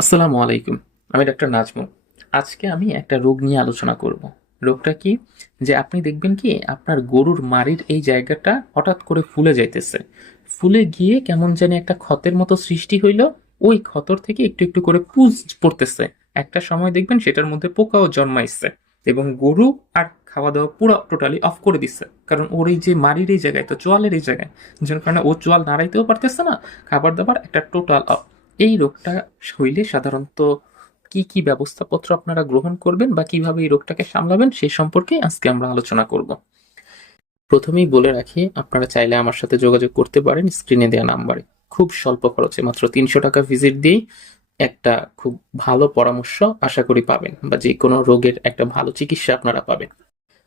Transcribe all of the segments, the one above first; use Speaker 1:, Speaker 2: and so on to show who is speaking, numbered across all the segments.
Speaker 1: আসসালামু আলাইকুম, আমি ডাক্তার নাজমুল। আজকে আমি একটা রোগ নিয়ে আলোচনা করব। রোগটা কি? যে আপনি দেখবেন কি, আপনার গরুর মাড়ির এই জায়গাটা হঠাৎ করে ফুলে যাইতেছে। ফুলে গিয়ে কেমন জানি একটা ক্ষতের মতো সৃষ্টি হইল, ওই ক্ষতর থেকে একটু একটু করে পুজ পড়তেছে। একটা সময় দেখবেন সেটার মধ্যে পোকাও জন্মাইছে এবং গরু আর খাওয়া দাওয়া পুরো টোটালি অফ করে দিচ্ছে কারণ ওর এই যে মাড়ির এই জায়গায়, তো চোয়ালের এই জায়গায়, যার কারণে ও চোয়াল নাড়াইতেও পারতেছে না খাবার দাবার একটা টোটাল অফ এই রোগটা হইলে সাধারণত কি কি ব্যবস্থাপত্র আপনারা গ্রহণ করবেন বা কীভাবে এই রোগটাকে সামলাবেন সেই সম্পর্কে আজকে আমরা আলোচনা করব। প্রথমেই বলে রাখি, আপনারা চাইলে আমার সাথে যোগাযোগ করতে পারেন স্ক্রিনে দেওয়া নাম্বারে। খুব স্বল্প খরচে মাত্র তিনশো টাকা ভিজিট দিয়েই একটা খুব ভালো পরামর্শ আশা করি পাবেন বা যে কোনো রোগের একটা ভালো চিকিৎসা আপনারা পাবেন।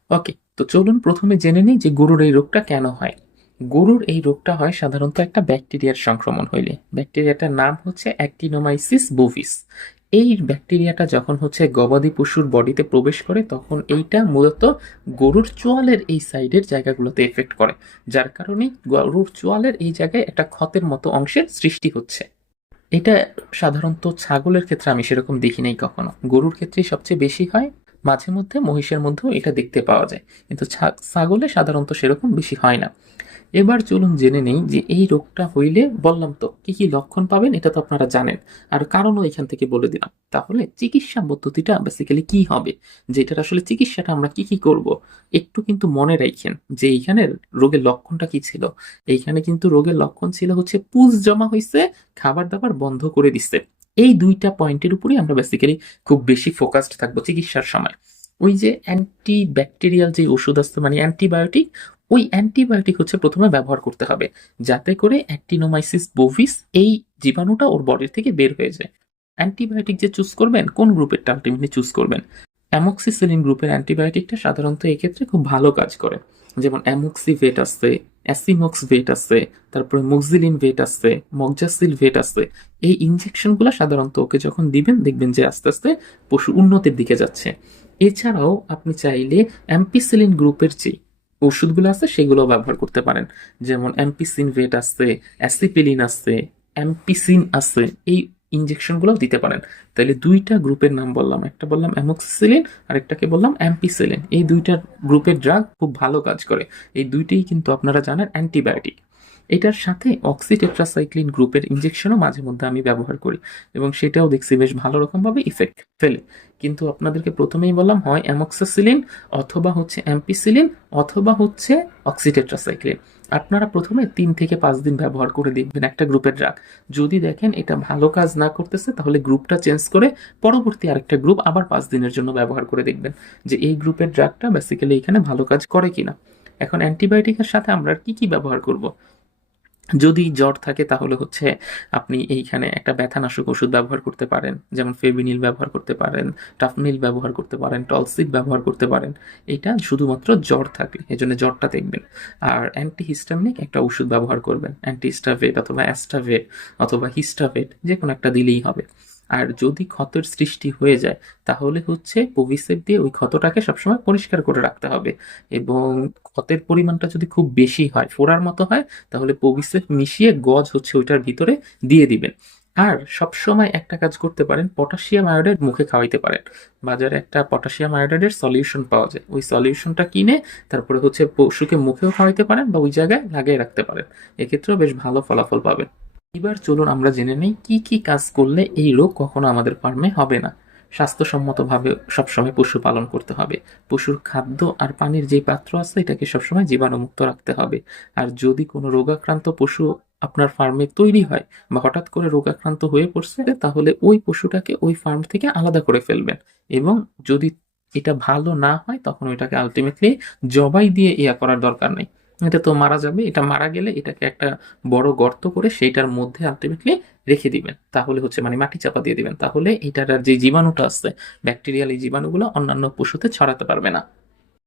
Speaker 1: ওকে, তো চলুন প্রথমে জেনে নিই যে গরুর এই রোগটা কেন হয়। গরুর এই রোগটা হয় সাধারণত একটা ব্যাকটেরিয়ার সংক্রমণ হইলে। ব্যাকটেরিয়াটার নাম হচ্ছে অ্যাক্টিনোমাইসিস বোভিস। এই ব্যাকটেরিয়াটা যখন হচ্ছে গবাদি পশুর বডিতে প্রবেশ করে, তখন এইটা মূলত গরুর চোয়ালের এই সাইডের জায়গাগুলোতে এফেক্ট করে, যার কারণে গরুর চোয়ালের এই জায়গায় একটা ক্ষতের মতো অংশের সৃষ্টি হচ্ছে। এটা সাধারণত ছাগলের ক্ষেত্রে আমি সেরকম দেখি নাই কখনো। গরুর ক্ষেত্রে সবচেয়ে বেশি হয় মাঝে মধ্যে মহিষের মধ্যেও এটা দেখতে পাওয়া যায়। কিন্তু ছাগলে সাধারণত সেরকম বেশি হয় না। এবার চলুন জেনে নেই যে এই রোগটা হইলে বললাম তো, কি কি লক্ষণ পাবেন এটা তো আপনারা জানেন। আর কারণও এখান থেকে বলে দিলাম। তাহলে চিকিৎসা পদ্ধতিটা বেসিক্যালি কি হবে? যেটার আসলে চিকিৎসাটা আমরা কি কি করব? একটু কিন্তু মনে রাখেন যে এইখানে রোগের লক্ষণটা কি ছিল? এইখানে কিন্তু রোগের লক্ষণ ছিল হচ্ছে পুজ জমা হয়েছে খাবার দাবার বন্ধ করে দিচ্ছে এই দুইটা পয়েন্টের উপরেই আমরা বেসিক্যালি খুব বেশি ফোকাসড থাকব চিকিৎসার সময়। ওই যে অ্যান্টি ব্যাকটেরিয়াল যে ওষুধ আসতে মানে অ্যান্টিবায়োটিক ওই অ্যান্টিবায়োটিক হচ্ছে প্রথমে ব্যবহার করতে হবে, যাতে করে অ্যাক্টিনোমাইসিস বোভিস এই জীবাণুটা ওর বডির থেকে বের হয়ে যায়। অ্যান্টিবায়োটিক যে চুজ করবেন, কোন গ্রুপের আলটিমেটলি চুজ করবেন? অ্যামোক্সিসিলিন গ্রুপের অ্যান্টিবায়োটিকটা সাধারণত এক্ষেত্রে খুব ভালো কাজ করে। যেমন অ্যামোক্সিভেট আছে, অ্যাসিমক্স ভেট আছে, তারপরে মুক্সিলিন ভেট আছে মকজাসিল ভেট আছে। এই ইনজেকশনগুলো সাধারণত ওকে যখন দিবেন, দেখবেন যে আস্তে আস্তে পশু উন্নতির দিকে যাচ্ছে। এছাড়াও আপনি চাইলে অ্যাম্পিসিলিন গ্রুপের যে ওষুধগুলো আছে সেগুলো ব্যবহার করতে পারেন। যেমন অ্যাম্পিসিন ভেট আছে, অ্যাসিপিলিন আছে, অ্যাম্পিসিন আছে, এই ইনজেকশনগুলো দিতে পারেন। তাহলে দুইটা গ্রুপের নাম বললাম। একটা বললাম অ্যামোক্সিসিলিন আর একটাকে বললাম অ্যাম্পিসিলিন এই দুইটা গ্রুপের ড্রাগ খুব ভালো কাজ করে। এই দুইটাই কিন্তু আপনারা জানেন অ্যান্টিবায়োটিক এটার সাথে অক্সিটেট্রাসাইক্লিন গ্রুপের ইনজেকশনও মাঝে মধ্যে আমি ব্যবহার করি এবং সেটাও দেখছি বেশ ভালো রকমভাবে ইফেক্ট ফেলে। কিন্তু আপনাদেরকে প্রথমেই বললাম, হয় অ্যামোক্সাসিলিন অথবা হচ্ছে অ্যাম্পিসিলিন অথবা হচ্ছে অক্সিটেট্রাসাইক্লিন আপনারা প্রথমে তিন থেকে পাঁচ দিন ব্যবহার করে দেখবেন একটা গ্রুপের ড্রাগ যদি দেখেন এটা ভালো কাজ না করতেছে, তাহলে গ্রুপটা চেঞ্জ করে পরবর্তী আরেকটা গ্রুপ আবার পাঁচ দিনের জন্য ব্যবহার করে দেখবেন যে এই গ্রুপের ড্রাগটা বেসিক্যালি এখানে ভালো কাজ করে কিনা। এখন অ্যান্টিবায়োটিকের সাথে আমরা কি কি ব্যবহার করব? যদি জ্বর থাকে তাহলে হচ্ছে আপনি এইখানে একটা ব্যথানাশক ওষুধ ব্যবহার করতে পারেন। যেমন ফেবিনিল ব্যবহার করতে পারেন, টাফনিল ব্যবহার করতে পারেন টলসিড ব্যবহার করতে পারেন। এটা শুধুমাত্র জ্বর থাকলে এই জন্য জ্বরটা দেখবেন। আর অ্যান্টিহিস্টামিনিক একটা ওষুধ ব্যবহার করবেন। অ্যান্টিস্টাভেট অথবা অ্যাস্টাভেট অথবা হিস্টাভেট যে কোনো একটা দিলেই হবে। আর যদি ক্ষতের সৃষ্টি হয়ে যায়, তাহলে হচ্ছে পভিসেপ দিয়ে ওই ক্ষতটাকে সবসময় পরিষ্কার করে রাখতে হবে। এবং ক্ষতের পরিমাণটা যদি খুব বেশি হয়, ফোড়ার মতো হয়, তাহলে পভিসেপ মিশিয়ে গজ হচ্ছে ওইটার ভিতরে দিয়ে দিবেন। আর সবসময় একটা কাজ করতে পারেন, পটাশিয়াম আয়োডাইড মুখে খাওয়াইতে পারেন। বাজারে একটা পটাশিয়াম আয়োডাইডের সলিউশন পাওয়া যায়। ওই সলিউশনটা কিনে তারপরে হচ্ছে পশুকে মুখেও খাওয়াইতে পারেন বা ওই জায়গায় লাগিয়ে রাখতে পারেন। এক্ষেত্রেও বেশ ভালো ফলাফল পাবেন। এবার চলুন আমরা জেনে নেই কি কি কাজ করলে এই রোগ কখনো আমাদের ফার্মে হবে না। স্বাস্থ্যসম্মতভাবে সবসময় পশু পালন করতে হবে। পশুর খাদ্য আর পানির যে পাত্র আছে, এটাকে সবসময় জীবাণুমুক্ত রাখতে হবে। আর যদি কোনো রোগাক্রান্ত পশু আপনার ফার্মে তৈরি হয় বা হঠাৎ করে রোগাক্রান্ত হয়ে পড়ছে, তাহলে ওই পশুটাকে ওই ফার্ম থেকে আলাদা করে ফেলবেন। এবং যদি এটা ভালো না হয়, তখন ওইটাকে আলটিমেটলি জবাই দিয়ে ইয়া করার দরকার নেই। এটা তো মারা যাবে, এটা মারা গেলে এটাকে একটা বড় গর্ত করে সেইটার মধ্যে আলটিমেটলি রেখে দিবেন। তাহলে হচ্ছে মানে মাটি চাপা দিয়ে দিবেন। তাহলে এটার যে জীবাণুটা আছে ব্যাকটেরিয়াল এই জীবাণুগুলো অন্যান্য পশুতে ছড়াতে পারবে না।